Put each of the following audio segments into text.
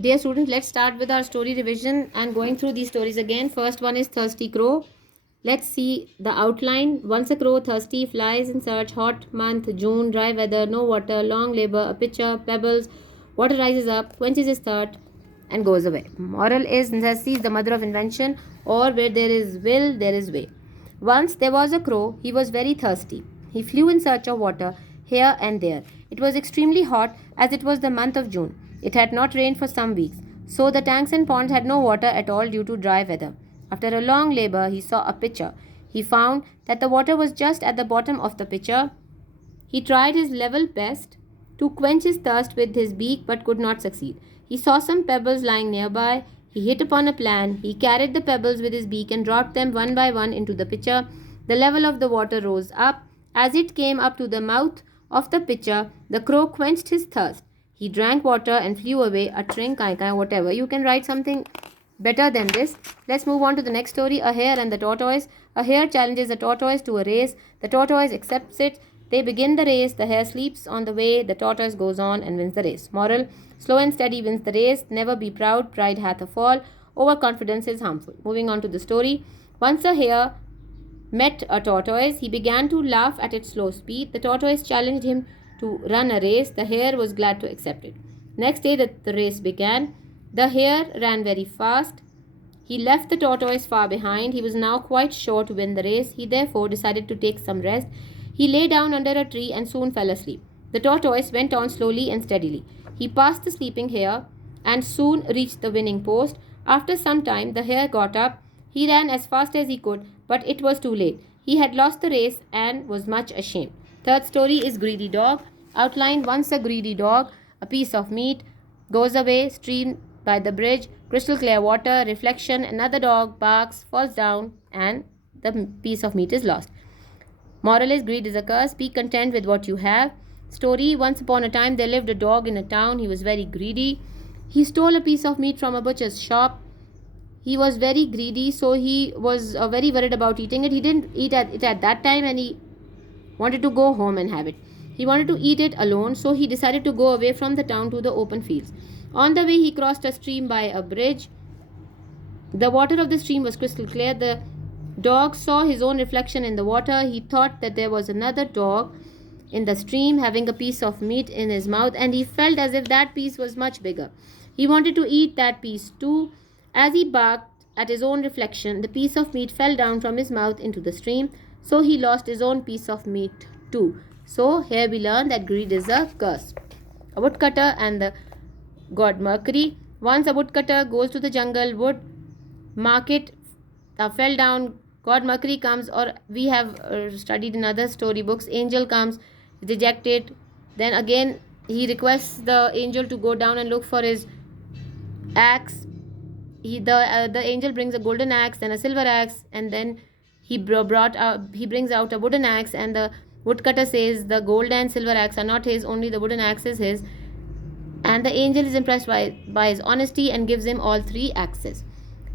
Dear students, let's start with our story revision and going through these stories again. First one is Thirsty Crow. Let's see the outline. Once a crow thirsty flies in search. Hot month, June, dry weather, no water, long labor, a pitcher, pebbles. Water rises up, quenches his thirst, and goes away. Moral is necessity is the mother of invention, or where there is will, there is way. Once there was a crow. He was very thirsty. He flew in search of water here and there. It was extremely hot, as it was the month of June. It had not rained for some weeks, so the tanks and ponds had no water at all due to dry weather. After a long labor, he saw a pitcher. He found that the water was just at the bottom of the pitcher. He tried his level best to quench his thirst with his beak but could not succeed. He saw some pebbles lying nearby. He hit upon a plan. He carried the pebbles with his beak and dropped them one by one into the pitcher. The level of the water rose up. As it came up to the mouth of the pitcher, the crow quenched his thirst. He drank water and flew away, uttering kai kai, whatever. You can write something better than this. Let's move on to the next story. A hare and the tortoise. A hare challenges a tortoise to a race. The tortoise accepts it. They begin the race. The hare sleeps on the way. The tortoise goes on and wins the race. Moral: slow and steady wins the race. Never be proud. Pride hath a fall. Overconfidence is harmful. Moving on to the story. Once a hare met a tortoise. He began to laugh at its slow speed. The tortoise challenged him to run a race. The hare was glad to accept it. Next day the race began. The hare ran very fast. He left the tortoise far behind. He was now quite sure to win the race. He therefore decided to take some rest. He lay down under a tree and soon fell asleep. The tortoise went on slowly and steadily. He passed the sleeping hare and soon reached the winning post. After some time, the hare got up. He ran as fast as he could, but it was too late. He had lost the race and was much ashamed. Third story is Greedy Dog. Outline: once a greedy dog, a piece of meat, goes away, stream by the bridge, crystal clear water, reflection, another dog barks, falls down, and the piece of meat is lost. Moral is greed is a curse. Be content with what you have. Story: once upon a time there lived a dog in a town. He was very greedy. He stole a piece of meat from a butcher's shop. He was very greedy, so he was very worried about eating it. He didn't eat it at that time, and he wanted to go home and have it. He wanted to eat it alone, so he decided to go away from the town to the open fields. On the way, he crossed a stream by a bridge. The water of the stream was crystal clear. The dog saw his own reflection in the water. He thought that there was another dog in the stream having a piece of meat in his mouth, and he felt as if that piece was much bigger. He wanted to eat that piece too. As he barked at his own reflection, the piece of meat fell down from his mouth into the stream, so he lost his own piece of meat too. So here we learn that greed is a curse. A woodcutter and the god Mercury. Once a woodcutter goes to the jungle, wood market fell down. God Mercury comes, or we have studied in other storybooks. Angel comes, dejected. Then again he requests the angel to go down and look for his axe. The angel brings a golden axe, then a silver axe, and then he brings out a wooden axe, and the woodcutter says the gold and silver axe are not his, only the wooden axe is his. And the angel is impressed by his honesty and gives him all three axes.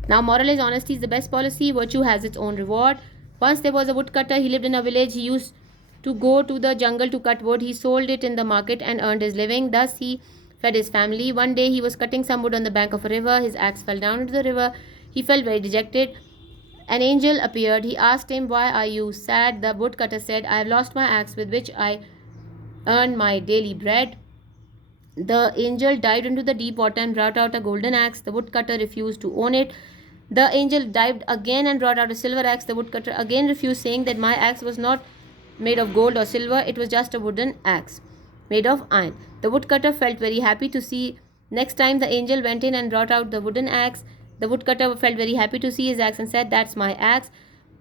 Now, moral is honesty is the best policy. Virtue has its own reward. Once there was a woodcutter. He lived in a village. He used to go to the jungle to cut wood. He sold it in the market and earned his living. Thus, he fed his family. One day, he was cutting some wood on the bank of a river. His axe fell down into the river. He felt very dejected. An angel appeared. He asked him, "Why are you sad?" The woodcutter said, "I have lost my axe with which I earned my daily bread." The angel dived into the deep water and brought out a golden axe. The woodcutter refused to own it. The angel dived again and brought out a silver axe. The woodcutter again refused, saying that my axe was not made of gold or silver. It was just a wooden axe made of iron. The woodcutter felt very happy to see. Next time the angel went in and brought out the wooden axe. The woodcutter felt very happy to see his axe and said, "That's my axe."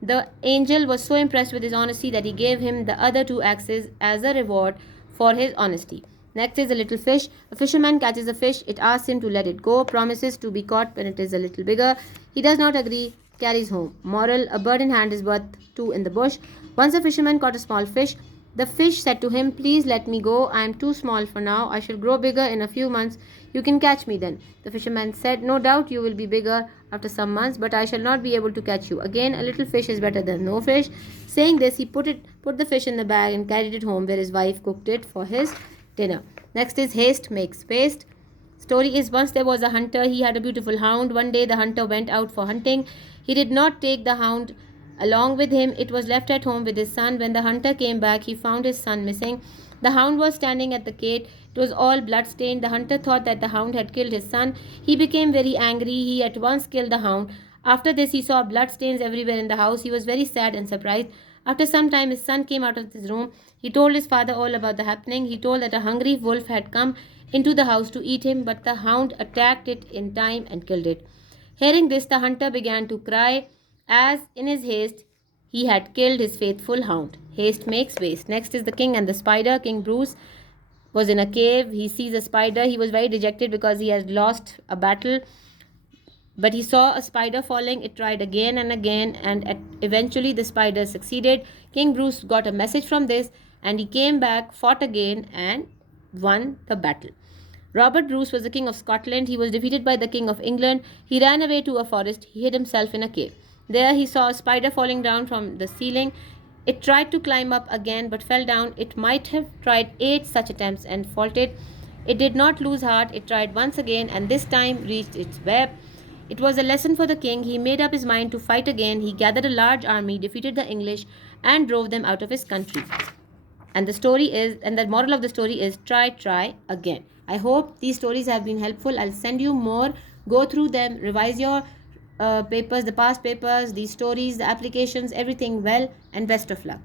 The angel was so impressed with his honesty that he gave him the other two axes as a reward for his honesty. Next is a little fish. A fisherman catches a fish. It asks him to let it go, promises to be caught when it is a little bigger. He does not agree, carries home. Moral: a bird in hand is worth two in the bush. Once a fisherman caught a small fish. The fish said to him, "Please let me go. I am too small for now. I shall grow bigger in a few months. You can catch me then." The fisherman said, "No doubt you will be bigger after some months, but I shall not be able to catch you." Again, a little fish is better than no fish. Saying this, he put the fish in the bag and carried it home, where his wife cooked it for his dinner. Next is haste makes waste. Story is, once there was a hunter. He had a beautiful hound. One day the hunter went out for hunting. He did not take the hound along with him. It was left at home with his son. When the hunter came back, he found his son missing. The hound was standing at the gate. It was all blood-stained. The hunter thought that the hound had killed his son. He became very angry. He at once killed the hound. After this, he saw bloodstains everywhere in the house. He was very sad and surprised. After some time, his son came out of his room. He told his father all about the happening. He told that a hungry wolf had come into the house to eat him, but the hound attacked it in time and killed it. Hearing this, the hunter began to cry, as in his haste he had killed his faithful hound. Haste makes waste. Next is the king and the spider. King Bruce was in a cave. He sees a spider. He was very dejected because he had lost a battle. But he saw a spider falling. It tried again and again, and eventually the spider succeeded. King Bruce got a message from this, and he came back, fought again, and won the battle. Robert Bruce was the king of Scotland. He was defeated by the king of England. He ran away to a forest. He hid himself in a cave. There he saw a spider falling down from the ceiling. It tried to climb up again but fell down. It might have tried 8 such attempts and faltered. It did not lose heart. It tried once again and this time reached its web. It was a lesson for the king. He made up his mind to fight again. He gathered a large army, defeated the English, and drove them out of his country. And the moral of the story is try again. I hope these stories have been helpful. I'll send you more. Go through them, revise your papers, the past papers, these stories, the applications, everything well, and best of luck.